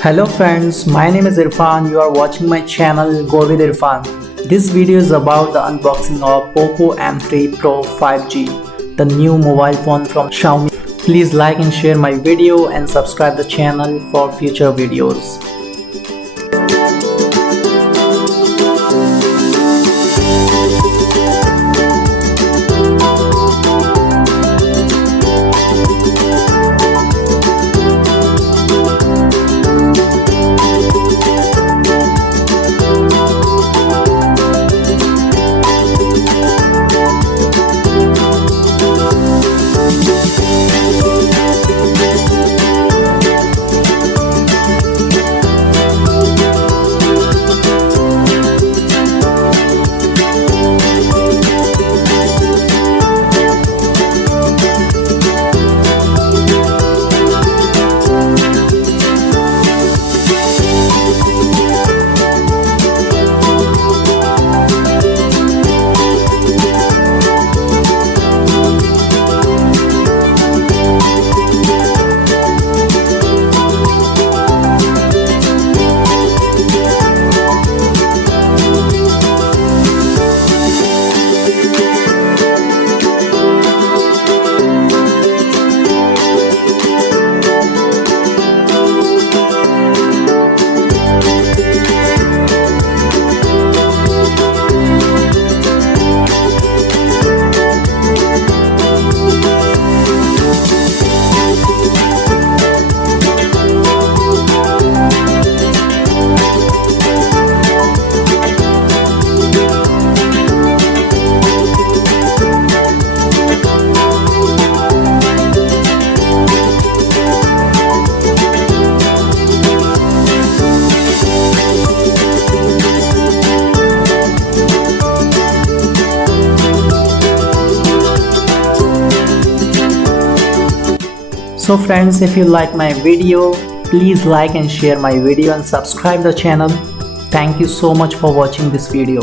Hello friends, my name is IRFAN. You are watching my channel Go with IRFAN. This video is about the unboxing of Poco M3 Pro 5G, the new mobile phone from Xiaomi. Please like and share my video and subscribe the channel for future videos. So friends, if you like my video, please like and share my video and subscribe the channel. Thank you so much for watching this video.